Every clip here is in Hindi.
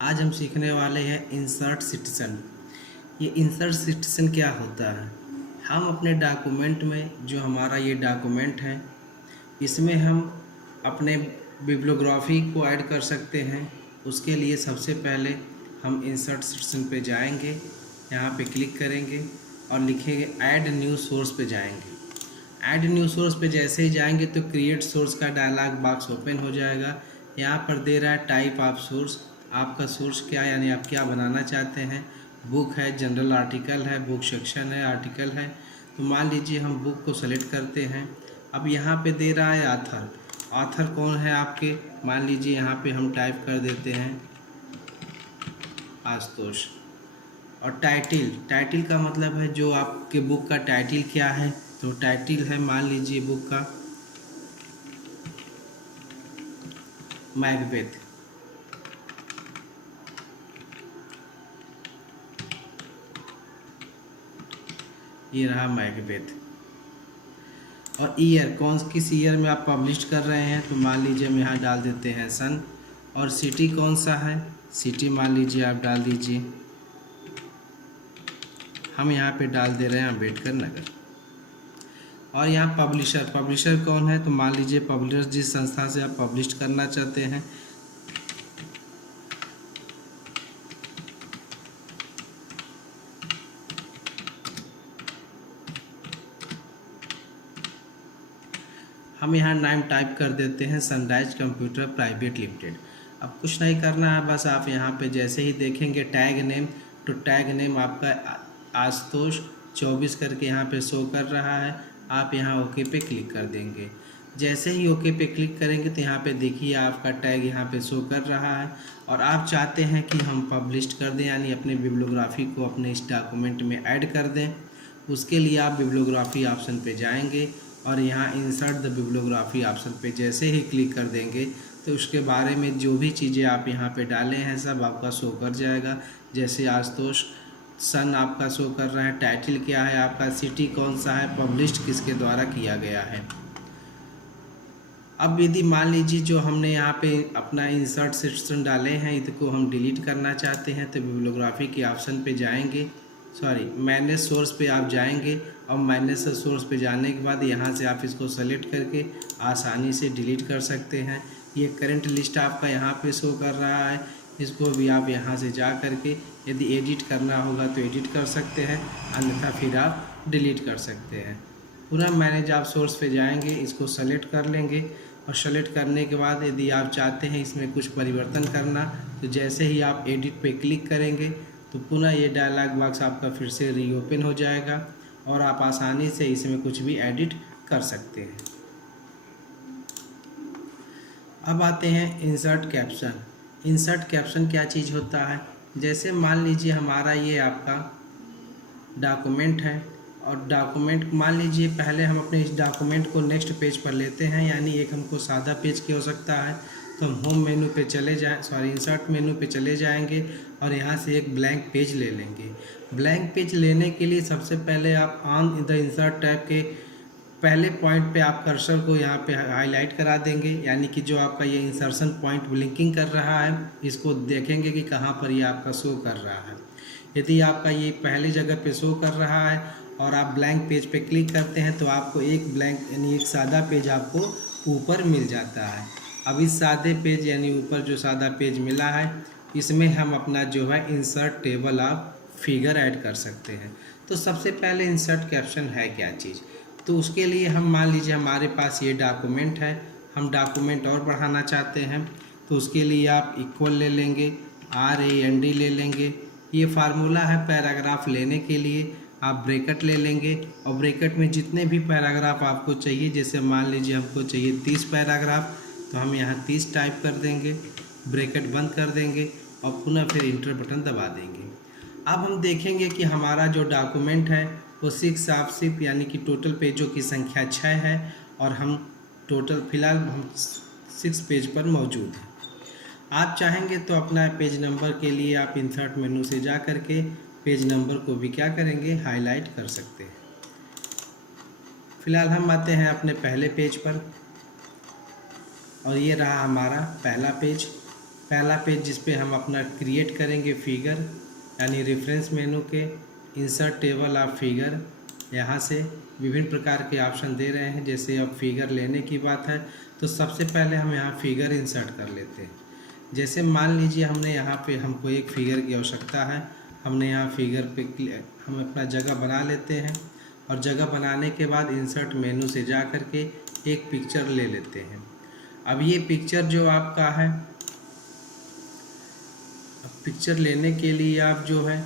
आज हम सीखने वाले हैं इंसर्ट सिटिज़न। ये इंसर्ट सिटिज़न क्या होता है? हम अपने डॉक्यूमेंट में जो हमारा ये डॉक्यूमेंट है, इसमें हम अपने बिब्लियोग्राफी को ऐड कर सकते हैं। उसके लिए सबसे पहले हम इंसर्ट सिटिज़न पे जाएंगे, यहाँ पे क्लिक करेंगे और लिखेंगे ऐड न्यू सोर्स पे जाएंगे। ऐड न्यू सोर्स पे जैसे ही जाएंगे तो क्रिएट सोर्स का डायलॉग बॉक्स ओपन हो जाएगा। यहाँ पर दे रहा है टाइप ऑफ सोर्स, आपका सोर्स क्या यानी आप क्या बनाना चाहते हैं। बुक है, जनरल आर्टिकल है, बुक सेक्शन है, आर्टिकल है। तो मान लीजिए हम बुक को सेलेक्ट करते हैं। अब यहाँ पे दे रहा है ऑथर। ऑथर कौन है आपके? मान लीजिए यहाँ पे हम टाइप कर देते हैं आशुतोष। और टाइटिल, टाइटिल का मतलब है जो आपके बुक का टाइटिल क्या है। तो टाइटिल है मान लीजिए बुक का मैकबेथ। ये रहा मैकबेथ। और ईयर, किस ईयर में आप पब्लिश कर रहे हैं, तो मान लीजिए हम यहाँ डाल देते हैं सन। और सिटी कौन सा है, सिटी मान लीजिए आप डाल दीजिए। हम यहाँ पे डाल दे रहे हैं अम्बेडकर नगर। और यहाँ पब्लिशर, पब्लिशर कौन है, तो मान लीजिए पब्लिशर जिस संस्था से आप पब्लिश करना चाहते हैं। हम यहाँ नाम टाइप कर देते हैं सनराइज कंप्यूटर प्राइवेट लिमिटेड। अब कुछ नहीं करना है, बस आप यहाँ पे जैसे ही देखेंगे टैग नेम, तो टैग नेम आपका आशुतोष 24 करके यहाँ पे शो कर रहा है। आप यहाँ ओके पे क्लिक कर देंगे। जैसे ही ओके पे क्लिक करेंगे तो यहाँ पे देखिए आपका टैग यहाँ पे शो कर रहा है। और आप चाहते हैं कि हम पब्लिश कर दें यानी अपने बिब्लियोग्राफी को अपने इस डॉक्यूमेंट में ऐड कर दें। उसके लिए आप बिब्लियोग्राफी ऑप्शन पे जाएंगे और यहाँ इंसर्ट द बिब्लियोग्राफी ऑप्शन पे जैसे ही क्लिक कर देंगे तो उसके बारे में जो भी चीज़ें आप यहाँ पे डाले हैं सब आपका शो कर जाएगा। जैसे आशुतोष, सन आपका शो कर रहा है, टाइटल क्या है आपका, सिटी कौन सा है, पब्लिश्ड किसके द्वारा किया गया है। अब यदि मान लीजिए जो हमने यहाँ पे अपना इंसर्ट सेक्शन डाले हैं इसको हम डिलीट करना चाहते हैं, तो बिब्लियोग्राफी के ऑप्शन पे जाएंगे, मैनेज सोर्स पे आप जाएंगे। और मैनेज सोर्स पे जाने के बाद यहाँ से आप इसको सेलेक्ट करके आसानी से डिलीट कर सकते हैं। ये करंट लिस्ट आपका यहाँ पे शो कर रहा है, इसको भी आप यहाँ से जा करके यदि एडिट करना होगा तो एडिट कर सकते हैं, अन्यथा फिर आप डिलीट कर सकते हैं। पुनः मैनेज आप सोर्स पे जाएंगे, इसको सेलेक्ट कर लेंगे। और सेलेक्ट करने के बाद यदि आप चाहते हैं इसमें कुछ परिवर्तन करना, तो जैसे ही आप एडिट पे क्लिक करेंगे तो पुनः ये डायलॉग बॉक्स आपका फिर से रीओपन हो जाएगा और आप आसानी से इसमें कुछ भी एडिट कर सकते हैं। अब आते हैं इंसर्ट कैप्शन। इंसर्ट कैप्शन क्या चीज़ होता है? जैसे मान लीजिए हमारा ये आपका डॉक्यूमेंट है और डॉक्यूमेंट मान लीजिए पहले हम अपने इस डॉक्यूमेंट को नेक्स्ट पेज पर लेते हैं, यानी एक हमको सादा पेज की हो सकता है, तो हम होम मेनू पे चले जाएं, इंसर्ट मेनू पे चले जाएंगे और यहाँ से एक ब्लैंक पेज ले लेंगे। ब्लैंक पेज लेने के लिए सबसे पहले आप ऑन द इंसर्ट टैब के पहले पॉइंट पे आप कर्सर को यहाँ पे हाईलाइट करा देंगे, यानी कि जो आपका ये इंसर्शन पॉइंट ब्लिंकिंग कर रहा है इसको देखेंगे कि कहाँ पर ये आपका शो कर रहा है। यदि आपका ये पहली जगह पे शो कर रहा है और आप ब्लैंक पेज पे क्लिक करते हैं तो आपको एक ब्लैंक यानी एक सादा पेज आपको ऊपर मिल जाता है। अब इस सादे पेज यानी ऊपर जो सादा पेज मिला है इसमें हम अपना जो है insert table of figure add कर सकते हैं। तो सबसे पहले इंसर्ट कैप्शन है क्या चीज़, तो उसके लिए हम मान लीजिए हमारे पास ये डॉक्यूमेंट है, हम डॉक्यूमेंट और बढ़ाना चाहते हैं, तो उसके लिए आप इक्वल ले लेंगे, RAND ले लेंगे। ये फार्मूला है पैराग्राफ लेने के लिए। आप ब्रैकेट ले लेंगे और ब्रैकेट में जितने भी पैराग्राफ आपको चाहिए, जैसे मान लीजिए हमको चाहिए 30 पैराग्राफ, तो हम यहाँ 30 टाइप कर देंगे, ब्रैकेट बंद कर देंगे और पुनः फिर इंटर बटन दबा देंगे। अब हम देखेंगे कि हमारा जो डॉक्यूमेंट है वो 6 यानी कि टोटल पेजों की संख्या 6 है और हम टोटल फ़िलहाल हम 6 पेज पर मौजूद हैं। आप चाहेंगे तो अपना पेज नंबर के लिए आप इंसर्ट मेनू से जा कर के पेज नंबर को भी क्या करेंगे, हाईलाइट कर सकते हैं। फ़िलहाल हम आते हैं अपने पहले पेज पर और ये रहा हमारा पहला पेज। पहला पेज जिस पे हम अपना क्रिएट करेंगे फिगर, यानी रेफरेंस मेनू के इंसर्ट टेबल ऑफ फिगर। यहाँ से विभिन्न प्रकार के ऑप्शन दे रहे हैं। जैसे अब फिगर लेने की बात है तो सबसे पहले हम यहाँ फिगर इंसर्ट कर लेते हैं। जैसे मान लीजिए हमने यहाँ पे हमको एक फिगर की आवश्यकता है, हमने यहाँ फिगर पे हम अपना जगह बना लेते हैं और जगह बनाने के बाद इंसर्ट मेनू से जा कर के एक पिक्चर ले लेते हैं। अब ये पिक्चर जो आपका है, अब पिक्चर लेने के लिए आप जो है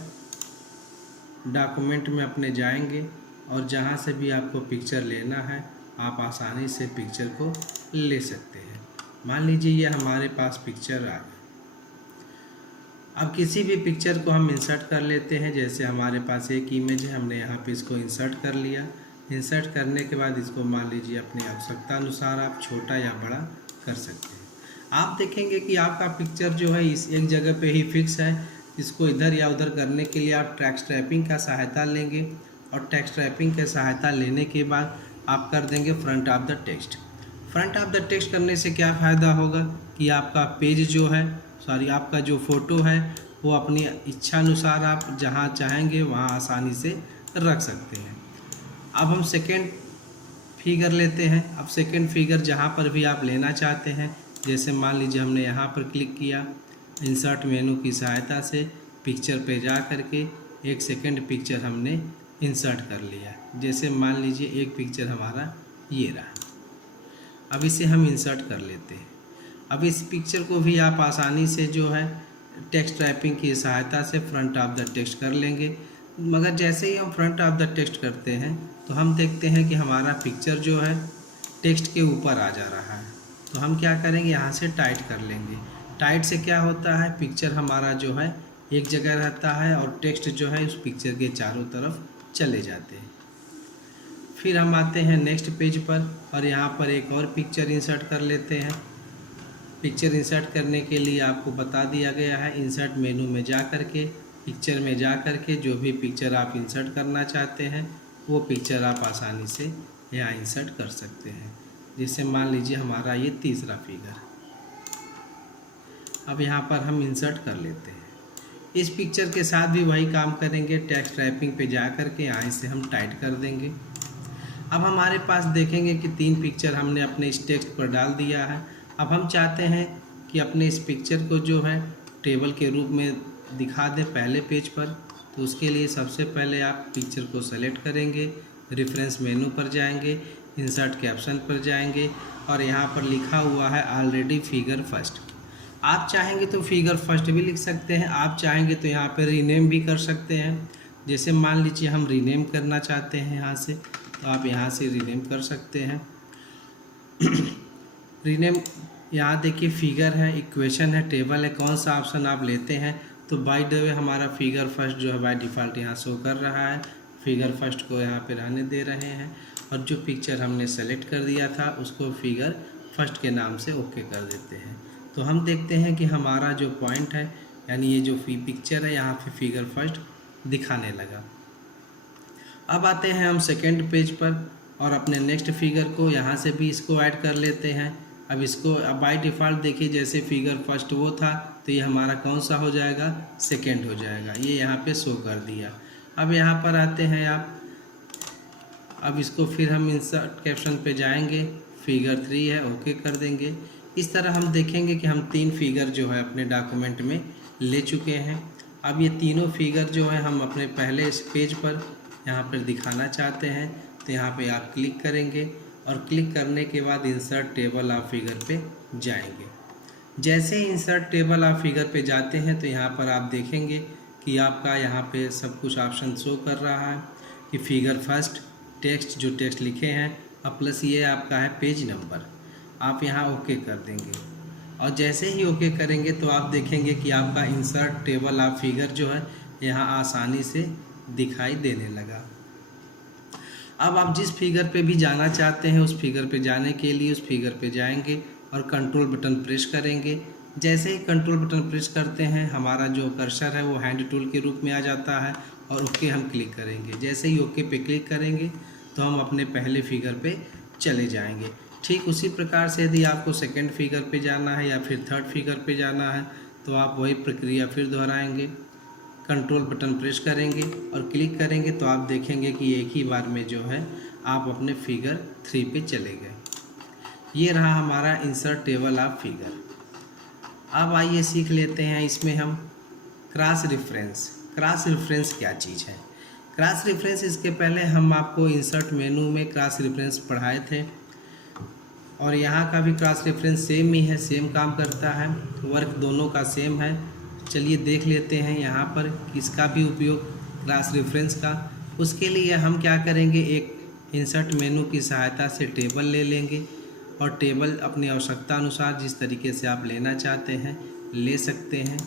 डॉक्यूमेंट में अपने जाएंगे और जहाँ से भी आपको पिक्चर लेना है आप आसानी से पिक्चर को ले सकते हैं। मान लीजिए ये हमारे पास पिक्चर आ गया। अब किसी भी पिक्चर को हम इंसर्ट कर लेते हैं। जैसे हमारे पास एक इमेज है, हमने यहाँ पे इसको इंसर्ट कर लिया। इंसर्ट करने के बाद इसको मान लीजिए अपनी आवश्यकता अनुसार आप छोटा या बड़ा कर सकते हैं। आप देखेंगे कि आपका पिक्चर जो है इस एक जगह पे ही फिक्स है। इसको इधर या उधर करने के लिए आप टेक्स्ट रैपिंग का सहायता लेंगे और टेक्स्ट रैपिंग के सहायता लेने के बाद आप कर देंगे front of the text. Front of the text करने से क्या फ़ायदा होगा कि आपका पेज जो है, आपका जो फ़ोटो है वो अपनी इच्छा अनुसार आप जहाँ चाहेंगे वहाँ आसानी से रख सकते हैं। अब हम सेकेंड फिगर लेते हैं। अब सेकेंड फिगर जहाँ पर भी आप लेना चाहते हैं, जैसे मान लीजिए हमने यहाँ पर क्लिक किया, इंसर्ट मेनू की सहायता से पिक्चर पे जा कर के एक सेकेंड पिक्चर हमने इंसर्ट कर लिया। जैसे मान लीजिए एक पिक्चर हमारा ये रहा। अब इसे हम इंसर्ट कर लेते हैं। अब इस पिक्चर को भी आप आसानी से जो है टेक्स्ट टाइपिंग की सहायता से फ्रंट ऑफ द टेक्स्ट कर लेंगे। मगर जैसे ही हम फ्रंट ऑफ द टेक्स्ट करते हैं तो हम देखते हैं कि हमारा पिक्चर जो है टेक्स्ट के ऊपर आ जा रहा है। तो हम क्या करेंगे, यहाँ से टाइट कर लेंगे। टाइट से क्या होता है, पिक्चर हमारा जो है एक जगह रहता है और टेक्स्ट जो है उस पिक्चर के चारों तरफ चले जाते हैं। फिर हम आते हैं नेक्स्ट पेज पर और यहाँ पर एक और पिक्चर इंसर्ट कर लेते हैं। पिक्चर इंसर्ट करने के लिए आपको बता दिया गया है, इंसर्ट मेनू में जा कर के पिक्चर में जा कर के जो भी पिक्चर आप इंसर्ट करना चाहते हैं वो पिक्चर आप आसानी से यहाँ इंसर्ट कर सकते हैं। जैसे मान लीजिए हमारा ये तीसरा फिगर, अब यहाँ पर हम इंसर्ट कर लेते हैं। इस पिक्चर के साथ भी वही काम करेंगे, टेक्स्ट टाइपिंग पे जा कर के यहाँ से हम टाइट कर देंगे। अब हमारे पास देखेंगे कि 3 पिक्चर हमने अपने इस टेक्स्ट पर डाल दिया है। अब हम चाहते हैं कि अपने इस पिक्चर को जो है टेबल के रूप में दिखा दें पहले पेज पर। तो उसके लिए सबसे पहले आप पिक्चर को सेलेक्ट करेंगे, रेफरेंस मेनू पर जाएंगे, इंसर्ट कैप्शन पर जाएंगे और यहाँ पर लिखा हुआ है ऑलरेडी फिगर फर्स्ट। आप चाहेंगे तो फिगर फर्स्ट भी लिख सकते हैं, आप चाहेंगे तो यहाँ पर रीनेम भी कर सकते हैं। जैसे मान लीजिए हम रीनेम करना चाहते हैं यहाँ से, तो आप यहाँ से रीनेम कर सकते हैं। रीनेम यहाँ देखिए फिगर है, इक्वेशन है, टेबल है, कौन सा ऑप्शन आप लेते हैं। तो बाय द वे हमारा फिगर फर्स्ट जो है बाय डिफ़ॉल्ट यहाँ शो कर रहा है। फिगर फर्स्ट को यहाँ पे रहने दे रहे हैं और जो पिक्चर हमने सेलेक्ट कर दिया था उसको फिगर फर्स्ट के नाम से ओके कर देते हैं। तो हम देखते हैं कि हमारा जो पॉइंट है यानी ये जो पिक्चर है यहाँ पे फिगर फर्स्ट दिखाने लगा। अब आते हैं हम सेकेंड पेज पर और अपने नेक्स्ट फिगर को यहाँ से भी इसको ऐड कर लेते हैं। अब इसको बाय डिफ़ॉल्ट देखिए, जैसे फिगर फर्स्ट वो था तो ये हमारा कौन सा हो जाएगा, सेकेंड हो जाएगा। ये यहाँ पे शो कर दिया। अब यहाँ पर आते हैं आप, अब इसको फिर हम इंसर्ट कैप्शन पे जाएंगे, फिगर 3 है, ओके कर देंगे। इस तरह हम देखेंगे कि हम 3 फिगर जो है अपने डॉक्यूमेंट में ले चुके हैं। अब ये तीनों फिगर जो है हम अपने पहले इस पेज पर यहाँ पर दिखाना चाहते हैं। तो यहाँ पे आप क्लिक करेंगे और क्लिक करने के बाद इंसर्ट टेबल ऑफ फिगर पे जाएंगे। जैसे ही इंसर्ट टेबल ऑफ फिगर पे जाते हैं तो यहाँ पर आप देखेंगे कि आपका यहाँ पे सब कुछ ऑप्शन शो कर रहा है कि फिगर फर्स्ट, टेक्स्ट जो टेक्स्ट लिखे हैं और प्लस ये आपका है पेज नंबर। आप यहाँ ओके कर देंगे और जैसे ही ओके करेंगे तो आप देखेंगे कि आपका इंसर्ट टेबल ऑफ फिगर जो है यहाँ आसानी से दिखाई देने लगा। अब आप जिस फिगर पे भी जाना चाहते हैं उस फिगर पे जाने के लिए उस फिगर पे जाएंगे और कंट्रोल बटन प्रेस करेंगे। जैसे ही कंट्रोल बटन प्रेस करते हैं हमारा जो कर्सर है वो हैंड टूल के रूप में आ जाता है और ओके हम क्लिक करेंगे। जैसे ही ओके पे क्लिक करेंगे तो हम अपने पहले फिगर पे चले जाएंगे। ठीक उसी प्रकार से यदि आपको सेकंड फिगर पे जाना है या फिर थर्ड फिगर पे जाना है तो आप वही प्रक्रिया फिर दोहराएंगे। कंट्रोल बटन प्रेस करेंगे और क्लिक करेंगे तो आप देखेंगे कि एक ही बार में जो है आप अपने फिगर 3 पे चले गए। ये रहा हमारा इंसर्ट टेबल ऑफ फिगर। अब आइए सीख लेते हैं इसमें हम क्रॉस रेफरेंस। क्रॉस रेफरेंस क्या चीज़ है? क्रॉस रेफरेंस, इसके पहले हम आपको इंसर्ट मेनू में क्रॉस रेफरेंस पढ़ाए थे और यहाँ का भी क्रॉस रेफरेंस सेम ही है, सेम काम करता है, वर्क दोनों का सेम है। चलिए देख लेते हैं यहाँ पर किसका भी उपयोग क्रॉस रेफरेंस का। उसके लिए हम क्या करेंगे, एक इंसर्ट मेनू की सहायता से टेबल ले लेंगे और टेबल अपनी आवश्यकता अनुसार जिस तरीके से आप लेना चाहते हैं ले सकते हैं।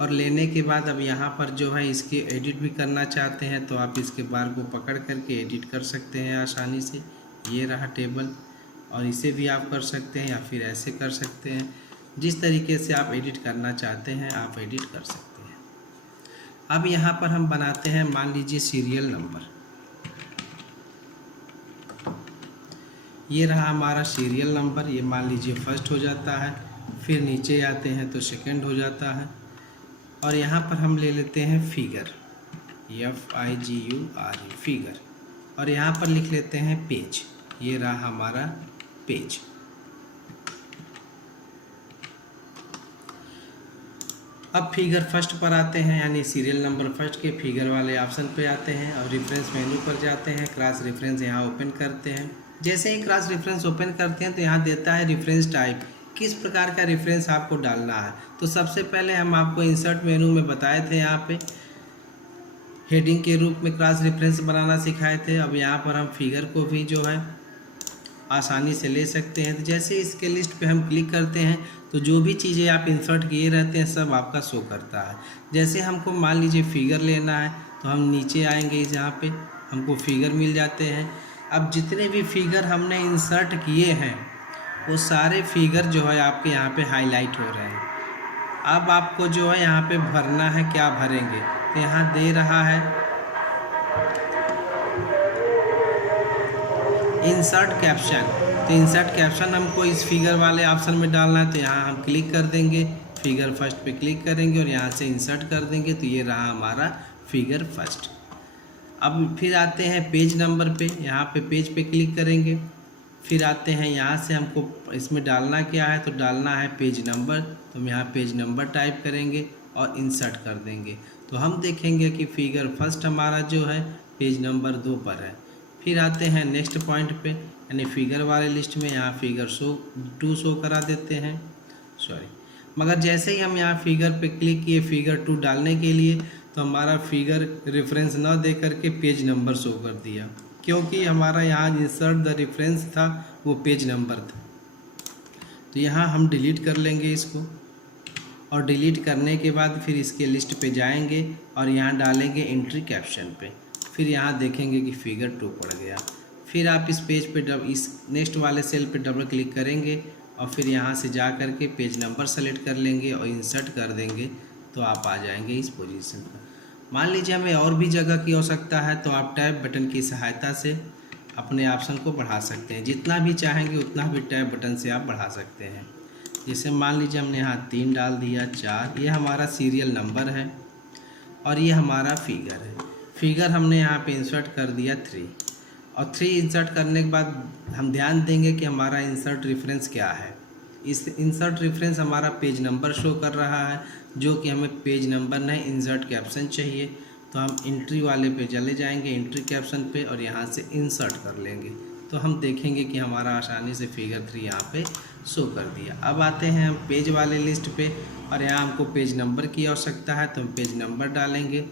और लेने के बाद अब यहाँ पर जो है इसकी एडिट भी करना चाहते हैं तो आप इसके बार को पकड़ करके एडिट कर सकते हैं आसानी से। ये रहा टेबल, और इसे भी आप कर सकते हैं या फिर ऐसे कर सकते हैं। जिस तरीके से आप एडिट करना चाहते हैं आप एडिट कर सकते हैं। अब यहाँ पर हम बनाते हैं, मान लीजिए सीरियल नंबर। ये रहा हमारा सीरियल नंबर, ये मान लीजिए फर्स्ट हो जाता है, फिर नीचे आते हैं तो सेकंड हो जाता है। और यहाँ पर हम ले लेते हैं फिगर, FIGUR फिगर, और यहाँ पर लिख लेते हैं पेज। ये रहा हमारा पेज। अब फिगर फर्स्ट पर आते हैं, यानी सीरियल नंबर फर्स्ट के फिगर वाले ऑप्शन पे आते हैं और रेफरेंस मेनू पर जाते हैं। क्रॉस रेफरेंस यहाँ ओपन करते हैं। जैसे ही क्रॉस रेफरेंस ओपन करते हैं तो यहाँ देता है रेफरेंस टाइप, किस प्रकार का रेफरेंस आपको डालना है। तो सबसे पहले हम आपको इंसर्ट मेनू में बताए थे, यहाँ पे हेडिंग के रूप में क्रॉस रेफरेंस बनाना सिखाए थे। अब यहाँ पर हम फिगर को भी जो है आसानी से ले सकते हैं। तो जैसे इसके लिस्ट पे हम क्लिक करते हैं तो जो भी चीज़ें आप इंसर्ट किए रहते हैं सब आपका शो करता है। जैसे हमको मान लीजिए फिगर लेना है तो हम नीचे आएंगे, इस यहाँ पे हमको फिगर मिल जाते हैं। अब जितने भी फिगर हमने इंसर्ट किए हैं वो सारे फिगर जो है आपके यहाँ पे हाईलाइट हो रहे हैं। अब आपको जो है यहाँ पे भरना है, क्या भरेंगे, तो यहाँ दे रहा है इंसर्ट कैप्शन। तो इंसर्ट कैप्शन हमको इस फिगर वाले ऑप्शन में डालना है, तो यहाँ हम क्लिक कर देंगे, फिगर फर्स्ट पे क्लिक करेंगे और यहाँ से इंसर्ट कर देंगे। तो ये रहा हमारा फिगर फर्स्ट। अब फिर आते हैं पेज नंबर पे, यहाँ पे पेज पे क्लिक करेंगे। फिर आते हैं यहाँ से हमको इसमें डालना क्या है, तो डालना है पेज नंबर। तो हम यहाँ पेज नंबर टाइप करेंगे और इंसर्ट कर देंगे। तो हम देखेंगे कि फिगर फर्स्ट हमारा जो है पेज नंबर 2 पर है। फिर आते हैं नेक्स्ट पॉइंट पे, यानी फिगर वाले लिस्ट में यहाँ फिगर 2 शो करा देते हैं, मगर जैसे ही हम यहाँ फिगर पे क्लिक किए फिगर 2 डालने के लिए, तो हमारा फिगर रेफरेंस न दे करके पेज नंबर शो कर दिया, क्योंकि हमारा यहाँ इंसर्ट द रेफरेंस था वो पेज नंबर था। तो यहाँ हम डिलीट कर लेंगे इसको, और डिलीट करने के बाद फिर इसके लिस्ट पे जाएंगे और यहाँ डालेंगे एंट्री कैप्शन पे। फिर यहाँ देखेंगे कि फिगर 2 पड़ गया। फिर आप इस पेज पे इस नेक्स्ट वाले सेल पे डबल क्लिक करेंगे और फिर यहाँ से जा कर के पेज नंबर सेलेक्ट कर लेंगे और इंसर्ट कर देंगे, तो आप आ जाएंगे इस पोजीशन पर। मान लीजिए हमें और भी जगह की आवश्यकता है तो आप टैब बटन की सहायता से अपने ऑप्शन को बढ़ा सकते हैं। जितना भी चाहेंगे उतना भी टैब बटन से आप बढ़ा सकते हैं। जैसे मान लीजिए हमने यहाँ 3 डाल दिया, 4, ये हमारा सीरियल नंबर है और ये हमारा फिगर है। फिगर हमने यहाँ पे इंसर्ट कर दिया 3, और 3 इंसर्ट करने के बाद हम ध्यान देंगे कि हमारा इंसर्ट रेफरेंस क्या है। इस इंसर्ट रेफरेंस हमारा पेज नंबर शो कर रहा है, जो कि हमें पेज नंबर नहीं इंसर्ट कैप्शन चाहिए। तो हम एंट्री वाले पे चले जाएंगे, एंट्री कैप्शन पे, और यहाँ से इंसर्ट कर लेंगे। तो हम देखेंगे कि हमारा आसानी से फिगर 3 यहाँ पे शो कर दिया। अब आते हैं हम पेज वाले लिस्ट पे, और यहाँ हमको पेज नंबर की आवश्यकता है तो हम पेज नंबर डालेंगे।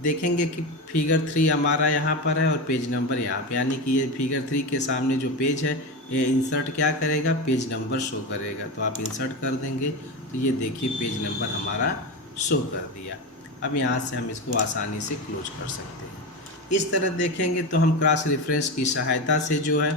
देखेंगे कि फिगर 3 हमारा यहाँ पर है और पेज नंबर यहाँ पे, यानी कि ये फिगर 3 के सामने जो पेज है ये इंसर्ट क्या करेगा, पेज नंबर शो करेगा। तो आप इंसर्ट कर देंगे तो ये देखिए पेज नंबर हमारा शो कर दिया। अब यहाँ से हम इसको आसानी से क्लोज कर सकते हैं। इस तरह देखेंगे तो हम क्रॉस रेफरेंस की सहायता से जो है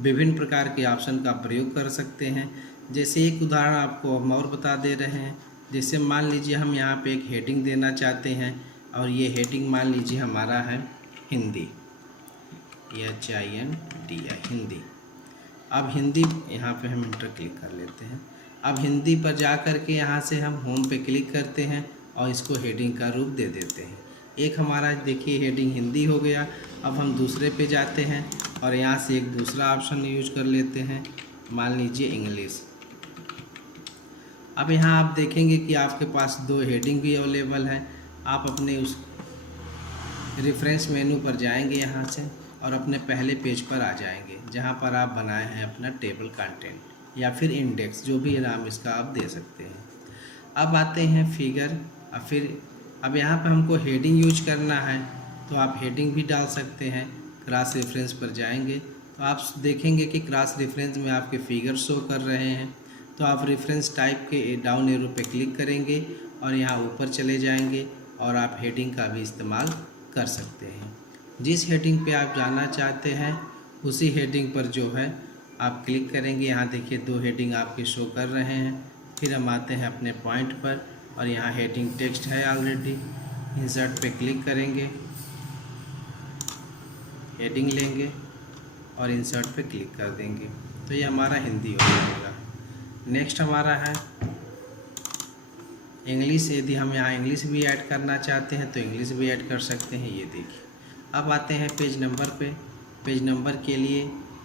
विभिन्न प्रकार के ऑप्शन का प्रयोग कर सकते हैं। जैसे एक उदाहरण आपको हम और बता दे रहे हैं। जैसे मान लीजिए हम यहाँ पे एक हेडिंग देना चाहते हैं, और ये हेडिंग मान लीजिए हमारा है हिंदी, HINDI हिंदी। अब हिंदी, यहाँ पे हम इंटर क्लिक कर लेते हैं। अब हिंदी पर जा कर के यहाँ से हम होम पे क्लिक करते हैं और इसको हेडिंग का रूप दे देते हैं। एक हमारा देखिए हेडिंग हिंदी हो गया। अब हम दूसरे पे जाते हैं और यहाँ से एक दूसरा ऑप्शन यूज कर लेते हैं, मान लीजिए इंग्लिश। अब यहाँ आप देखेंगे कि आपके पास 2 हेडिंग भी अवेलेबल है। आप अपने उस रेफरेंस मेनू पर जाएंगे यहाँ से और अपने पहले पेज पर आ जाएंगे जहाँ पर आप बनाए हैं अपना टेबल कंटेंट या फिर इंडेक्स, जो भी नाम इसका आप दे सकते हैं। अब आते हैं फिगर। अब यहाँ पर हमको हेडिंग यूज करना है तो आप हेडिंग भी डाल सकते हैं। क्रॉस रेफरेंस पर जाएंगे तो आप देखेंगे कि क्रॉस रेफरेंस में आपके फिगर शो कर रहे हैं। तो आप रेफरेंस टाइप के डाउन एरो पे क्लिक करेंगे और यहाँ ऊपर चले जाएंगे और आप हेडिंग का भी इस्तेमाल कर सकते हैं। जिस हेडिंग पे आप जाना चाहते हैं उसी हेडिंग पर जो है आप क्लिक करेंगे। यहाँ देखिए 2 हेडिंग आपके शो कर रहे हैं। फिर हम आते हैं अपने पॉइंट पर और यहाँ हेडिंग टेक्स्ट है ऑलरेडी। इंसर्ट पे क्लिक करेंगे, हेडिंग लेंगे और इंसर्ट पे क्लिक कर देंगे तो ये हमारा हिंदी हो जाएगा। नेक्स्ट हमारा है इंग्लिश। यदि हम यहाँ इंग्लिश भी ऐड करना चाहते हैं तो इंग्लिश भी ऐड कर सकते हैं। ये देखिए। अब आते हैं पेज नंबर पे। पेज नंबर के लिए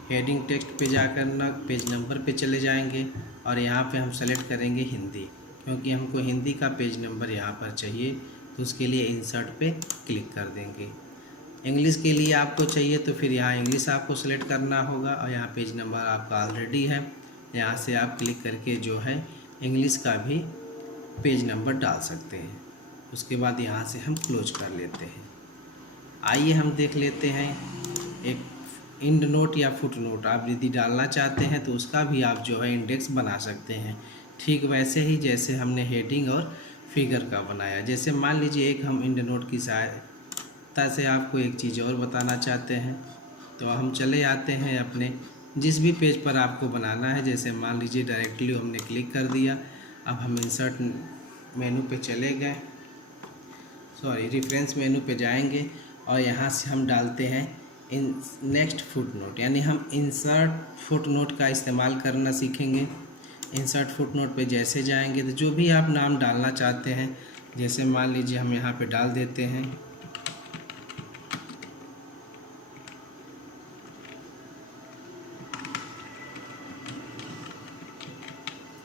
हेडिंग टेक्स्ट पे जाकर ना पेज नंबर पे चले जाएंगे और यहाँ पे हम सेलेक्ट करेंगे हिंदी, क्योंकि हमको हिंदी का पेज नंबर यहाँ पर चाहिए तो उसके लिए इंसर्ट पे क्लिक कर देंगे। इंग्लिश के लिए आपको चाहिए तो फिर यहाँ इंग्लिश आपको सेलेक्ट करना होगा और यहाँ पेज नंबर आपका ऑलरेडी है। यहाँ से आप क्लिक करके जो है इंग्लिश का भी पेज नंबर डाल सकते हैं। उसके बाद यहाँ से हम क्लोज कर लेते हैं। आइए हम देख लेते हैं एक इंड नोट या फुट नोट आप यदि डालना चाहते हैं तो उसका भी आप जो है इंडेक्स बना सकते हैं, ठीक वैसे ही जैसे हमने हेडिंग और फिगर का बनाया। जैसे मान लीजिए एक हम इंड नोट की सहायता से आपको एक चीज़ और बताना चाहते हैं तो हम चले आते हैं अपने जिस भी पेज पर आपको बनाना है। जैसे मान लीजिए डायरेक्टली हमने क्लिक कर दिया। अब हम इंसर्ट मेनू पे चले गए, रेफरेंस मेनू पे जाएंगे और यहाँ से हम डालते हैं नेक्स्ट फुट नोट, यानी हम इंसर्ट फुट नोट का इस्तेमाल करना सीखेंगे। इंसर्ट फुट नोट पे जैसे जाएंगे तो जो भी आप नाम डालना चाहते हैं, जैसे मान लीजिए हम यहाँ पे डाल देते हैं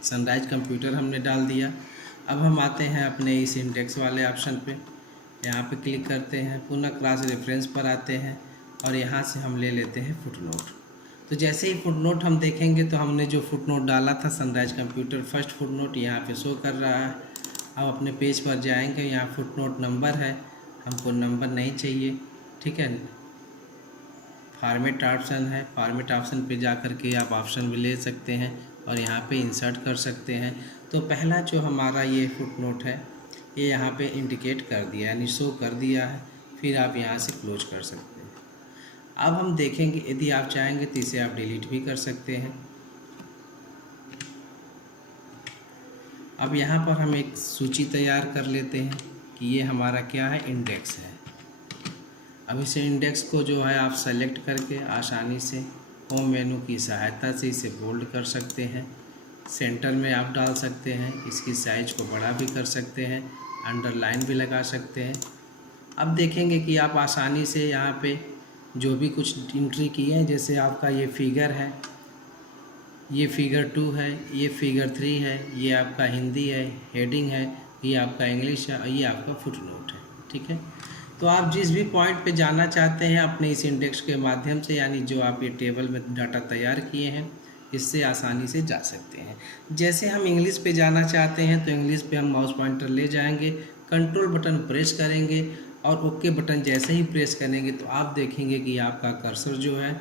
सनराइज कंप्यूटर, हमने डाल दिया। अब हम आते हैं अपने इस इंडेक्स वाले ऑप्शन पे, यहाँ पे क्लिक करते हैं, पुनः क्लास रेफरेंस पर आते हैं और यहाँ से हम ले लेते हैं फुटनोट। तो जैसे ही फुटनोट हम देखेंगे तो हमने जो फुटनोट डाला था सनराइज कंप्यूटर फर्स्ट फुटनोट यहाँ पे शो कर रहा है। अब अपने पेज पर जाएंगे, यहाँ फुटनोट नंबर है, हमको नंबर नहीं चाहिए, ठीक है। फॉर्मेट ऑप्शन है, फॉर्मेट ऑप्शन पे जा कर के आप ऑप्शन भी ले सकते हैं और यहाँ पे इंसर्ट कर सकते हैं। तो पहला जो हमारा ये फुटनोट है ये यहाँ पे इंडिकेट कर दिया, यानी शो कर दिया है। फिर आप यहाँ से क्लोज कर सकते हैं। अब हम देखेंगे यदि आप चाहेंगे तो इसे आप डिलीट भी कर सकते हैं। अब यहाँ पर हम एक सूची तैयार कर लेते हैं कि ये हमारा क्या है, इंडेक्स है। अब इसे इंडेक्स को जो है आप सेलेक्ट करके आसानी से होम मेनू की सहायता से इसे बोल्ड कर सकते हैं, सेंटर में आप डाल सकते हैं, इसकी साइज को बड़ा भी कर सकते हैं, अंडरलाइन भी लगा सकते हैं। अब देखेंगे कि आप आसानी से यहाँ पे जो भी कुछ एंट्री किए हैं, जैसे आपका ये फिगर है, ये फिगर 2 है, ये फिगर 3 है, ये आपका हिंदी है, हेडिंग है, ये आपका इंग्लिश है और ये आपका फुटनोट है, ठीक है। तो आप जिस भी पॉइंट पे जाना चाहते हैं अपने इस इंडेक्स के माध्यम से, यानी जो आप ये टेबल में डाटा तैयार किए हैं, इससे आसानी से जा सकते हैं। जैसे हम इंग्लिश पे जाना चाहते हैं तो इंग्लिश पे हम माउस पॉइंटर ले जाएंगे, कंट्रोल बटन प्रेस करेंगे और ओके बटन जैसे ही प्रेस करेंगे तो आप देखेंगे कि आपका कर्सर जो है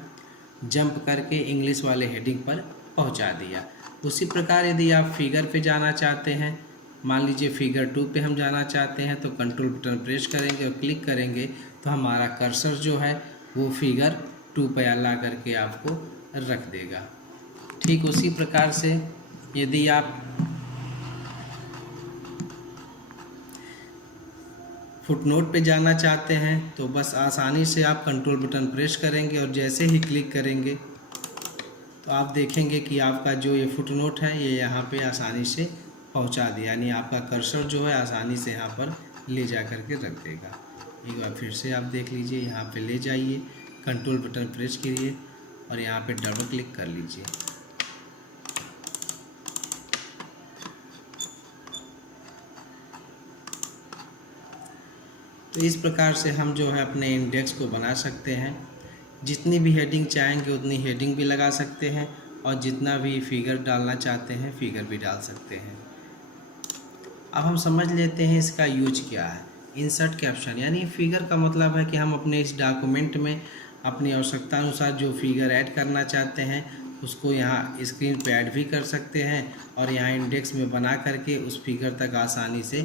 जंप करके इंग्लिश वाले हेडिंग पर पहुंचा दिया। उसी प्रकार यदि आप फिगर पे जाना चाहते हैं, मान लीजिए फिगर 2 पे हम जाना चाहते हैं तो कंट्रोल बटन प्रेस करेंगे और क्लिक करेंगे तो hमारा कर्सर जो है वो फिगर 2 पे ला करके आपको रख देगा। ठीक उसी प्रकार से यदि आप फुटनोट पे जाना चाहते हैं तो बस आसानी से आप कंट्रोल बटन प्रेस करेंगे और जैसे ही क्लिक करेंगे तो तो आप देखेंगे कि आपका जो ये फुटनोट है ये यहाँ पे आसानी से पहुँचा दिया, यानी आपका कर्सर जो है आसानी से यहाँ पर ले जा कर के रख देगा। एक बार फिर से आप देख लीजिए, यहाँ पे ले जाइए, कंट्रोल बटन प्रेस करिए और यहाँ पे डबल क्लिक कर लीजिए। तो इस प्रकार से हम जो है अपने इंडेक्स को बना सकते हैं। जितनी भी हेडिंग चाहेंगे उतनी हेडिंग भी लगा सकते हैं और जितना भी फिगर डालना चाहते हैं फिगर भी डाल सकते हैं। अब हम समझ लेते हैं इसका यूज क्या है। इंसर्ट कैप्शन यानी फिगर का मतलब है कि हम अपने इस डॉक्यूमेंट में अपनी आवश्यकता अनुसार जो फिगर ऐड करना चाहते हैं उसको यहाँ स्क्रीन पे ऐड भी कर सकते हैं और यहाँ इंडेक्स में बना करके उस फिगर तक आसानी से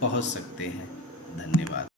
पहुँच सकते हैं। धन्यवाद।